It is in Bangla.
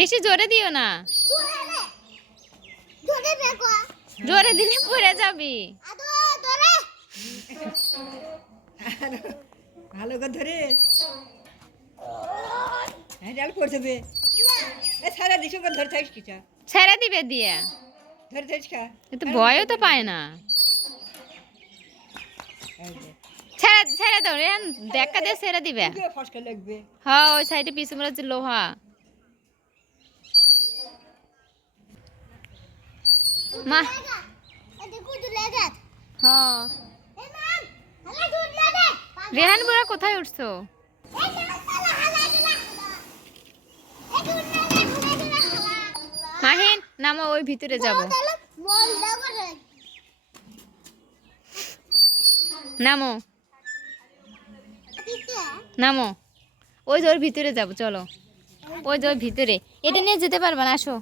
বেশি জোরে দিও না, জোরে দিলে পড়ে যাবি। ভালো করে ধরে হ্যাঁ জাল পড়ছে বে সারা দিশো করে ধরে থাকিস কিটা ছেড়ে দিবে দিয়ে, ধরে থাকিস খা কিন্তু ভয়ও তো পায় না। ছেড়ে ছেড়ে দাও রেহান, দেখা দিয়ে ছেড়ে দিবে। ফসকা লাগবে হ্যাঁ ওই সাইডে পিছু মনে হচ্ছে লোহা। মা হ্যাঁ রেহান বুড়া কোথায় উঠছো? মাহিন নামো, ওই ভিতরে যাব। নামো নামো, ওই যে ওর ভিতরে যাব, চলো ওই যে ওর ভিতরে। এটা নিয়ে যেতে পারবা না, আসো।